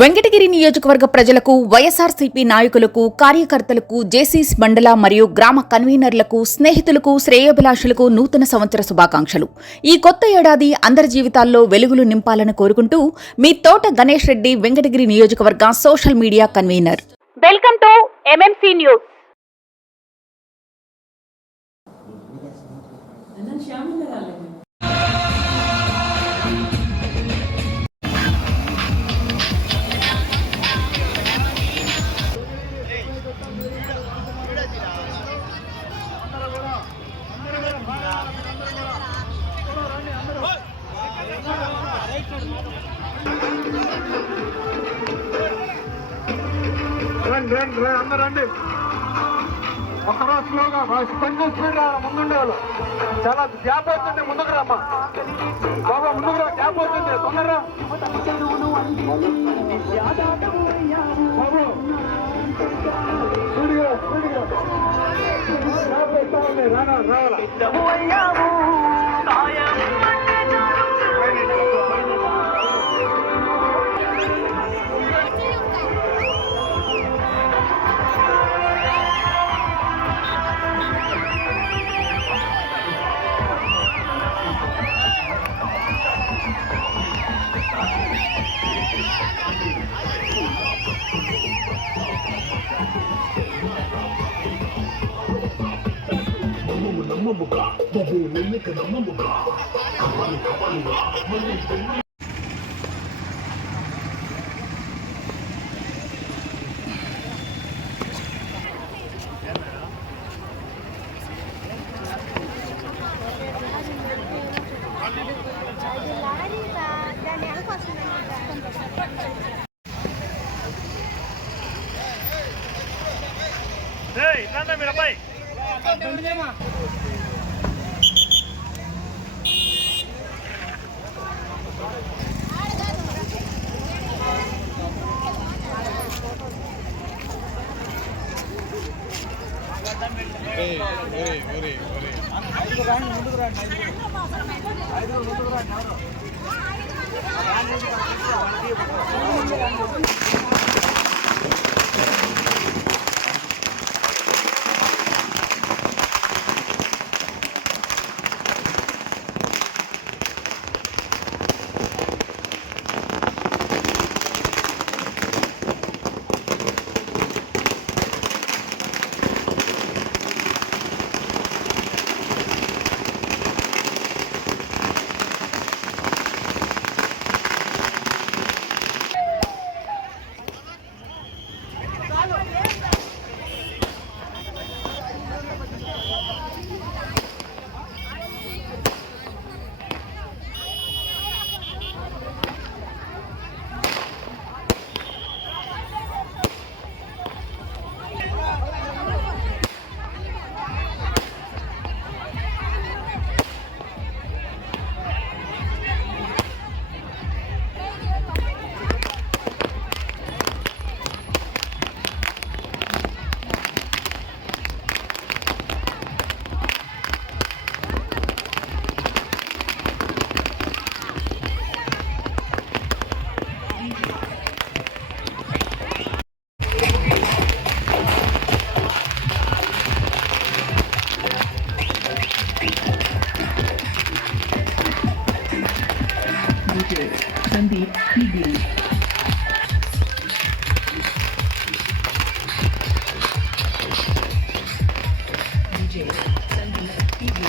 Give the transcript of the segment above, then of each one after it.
వెంకటగిరి నియోజకవర్గ ప్రజలకు, వైఎస్ఆర్సీపీ నాయకులకు, కార్యకర్తలకు, జేసీస్ మండల మరియు గ్రామ కన్వీనర్లకు, స్నేహితులకు, శ్రేయోభిలాషులకు నూతన సంవత్సర శుభాకాంక్షలు. ఈ కొత్త ఏడాది అందరి జీవితాల్లో వెలుగులు నింపాలని కోరుకుంటూ మీ తోట గణేష్ రెడ్డి, వెంకటగిరి నియోజకవర్గ social media convener. Welcome to MMC news. అందరండి ఒకరోజు స్లోగా కొంచెం స్పీడ్ రా, ముందుండే వాళ్ళు చాలా గ్యాప్ అవుతుంది. ముందుకు రామ్మా బాబా, ముందుకు రా, గ్యాప్ అవుతుంది, తొందరరా బాబు, స్పీడ్గా స్పీడ్గా గ్యాప్ అవుతా ఉంది. రావాలా నమ్మముగా బాబు, నిన్నక నమ్మముగా కావాలి కావాలిగా మీరు అబ్బాయి ముందుకు రండి. Sandeep Higiri. DJ Sandeep Higiri.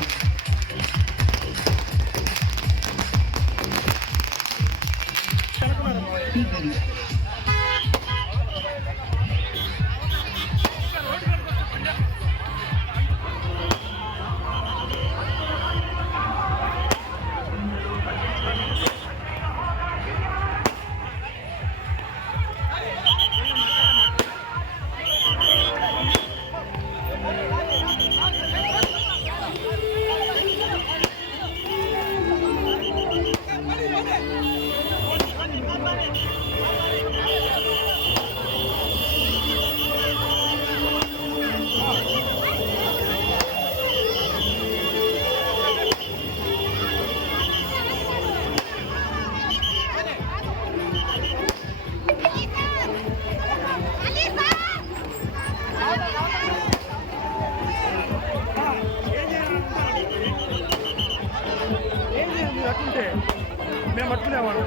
Higiri. మేము పట్టుకునేవాడు.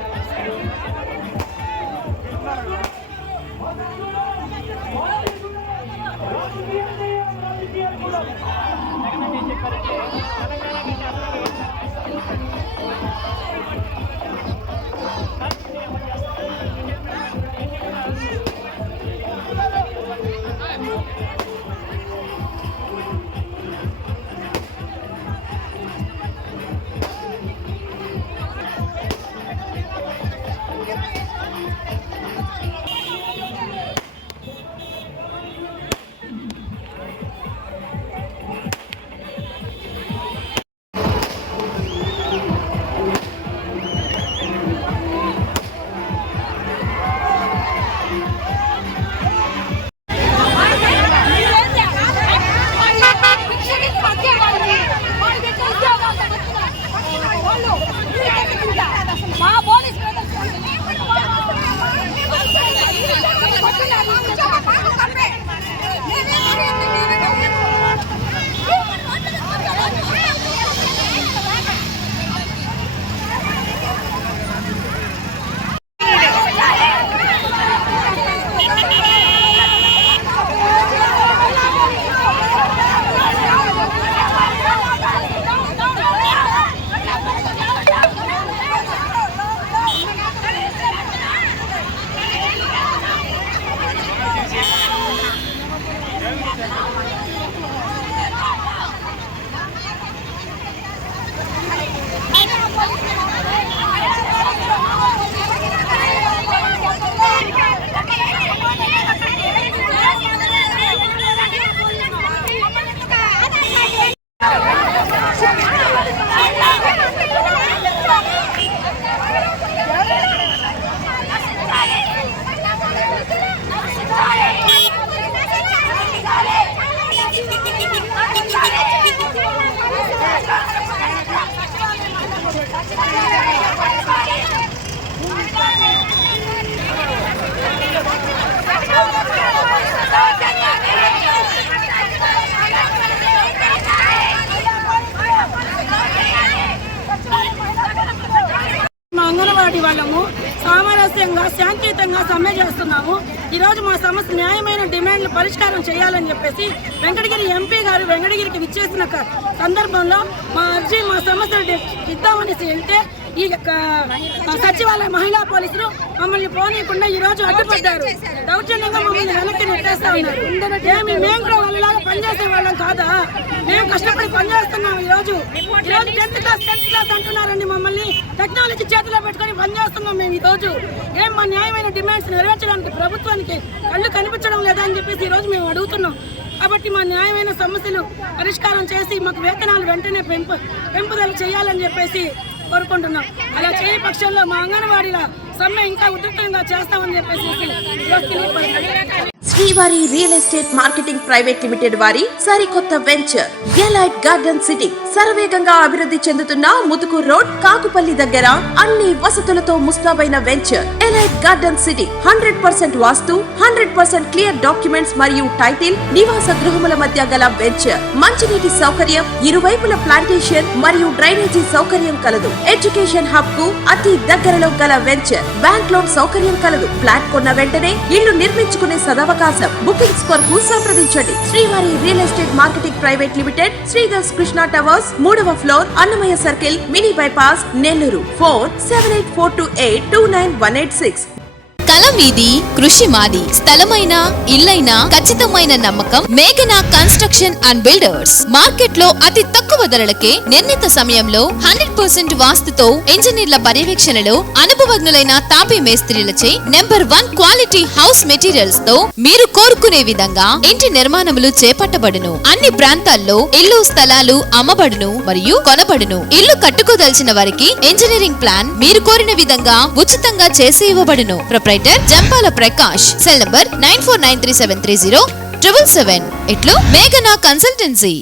అంగన్వాడీ వాళ్ళము సామరస్యంగా శాంతియుతంగా సమ్మె చేస్తున్నాము. ఈరోజు మా సమస్య న్యాయమైన డిమాండ్లు పరిష్కారం చేయాలని చెప్పేసి వెంకటగిరి ఎంపీ గారు వెంకటగిరికి విచ్చేసిన సందర్భంలో మా అర్జీ మా సమస్యలు ఇద్దామనేసి వెళ్తే ఈ సచివాలయ మహిళా పోలీసులు మమ్మల్ని పోనీయకుండా ఈ రోజు అడ్డుపడ్డారు. దౌర్జన్యంగా మమ్మల్ని వెనక్కి నెట్టేస్తా ఉన్నారు. ఏమి మేము కూడా వాళ్ళలాగా పనిచేసే వాళ్ళం కాదా? మేము కష్టపడి పనిచేస్తున్నాం. ఈ రోజు 10th క్లాస్ అంటున్నారండి. మమ్మల్ని టెక్నాలజీ చేతిలో పెట్టుకొని పనిచేస్తున్నాం మేము. ఈ రోజు ఏం మా న్యాయమైన డిమాండ్స్ నెరవేర్చడానికి ప్రభుత్వానికి కళ్ళు కనిపించడం లేదా అని చెప్పేసి ఈ రోజు మేము అడుగుతున్నాం. కాబట్టి మా న్యాయమైన సమస్యలు పరిష్కారం చేసి మాకు వేతనాలు వెంటనే పెంపుదల చేయాలని చెప్పేసి కోరుకుంటున్నాం. అలా చేయ పక్షంలో మా అంగన్వాడీల సమ్మె ఇంకా ఉధృతంగా చేస్తామని చెప్పేసి శ్రీవారి real estate marketing private limited వారి సరికొత్త వెంచర్ ఎలైట్ గార్డెన్ సిటీ శరవేగంగా అభివృద్ధి చెందుతున్న ముతుకూర్ రోడ్ కాకుపల్లి దగ్గర అన్ని వసతులతో ముస్తాబైన వెంచర్ ఎలైట్ గార్డెన్ సిటీ 100% వాస్తు 100% క్లియర్ డాక్యుమెంట్స్ మరియు టైటిల్ నివాస గృహముల మధ్య గల వెంచర్ మంచినీటి సౌకర్యం ఇరువైపుల ప్లాంటేషన్ మరియు డ్రైనేజీ సౌకర్యం కలదు. ఎడ్యుకేషన్ హబ్ కు అతి దగ్గరలో గల వెంచర్ బ్యాంక్ లోన్ సౌకర్యం కలదు. ఫ్లాట్ కొన్న వెంటనే ఇల్లు నిర్మించుకునే సదవకాశం. బుకింగ్స్ కొరకు సంప్రదించండి. Srivari real estate marketing private limited, Sridhar's Krishna towers, 3వ floor, Annamayya circle, mini bypass, Nellore. Phone 7842829186. కళ మీది, కృషి మాది. స్థలమైన, ఇల్లైనా ఖచ్చితమైన నమ్మకం మేఘనా కన్స్ట్రక్షన్ అండ్ బిల్డర్స్. మార్కెట్ లో అతి తక్కువ ధరలకే నిర్ణీత సమయంలో 100% వాస్తుతో ఇంజనీర్ల పర్యవేక్షణలో అనుభవజ్ఞులైన తాపీ మేస్త్రీలచే నెంబర్ 1 క్వాలిటీ హౌస్ మెటీరియల్స్ తో మీరు కోరుకునే విధంగా ఇంటి నిర్మాణములు చేపట్టబడును. అన్ని ప్రాంతాల్లో ఇల్లు స్థలాలు అమ్మబడును మరియు కొనబడును. ఇల్లు కట్టుకోదలిచిన వారికి ఇంజనీరింగ్ ప్లాన్ మీరు కోరిన విధంగా ఉచితంగా చేసి ఇవ్వబడును. జంపాల ప్రకాష్. Cell number 9493730777. ఇట్లు మేఘనా కన్సల్టెన్సీ.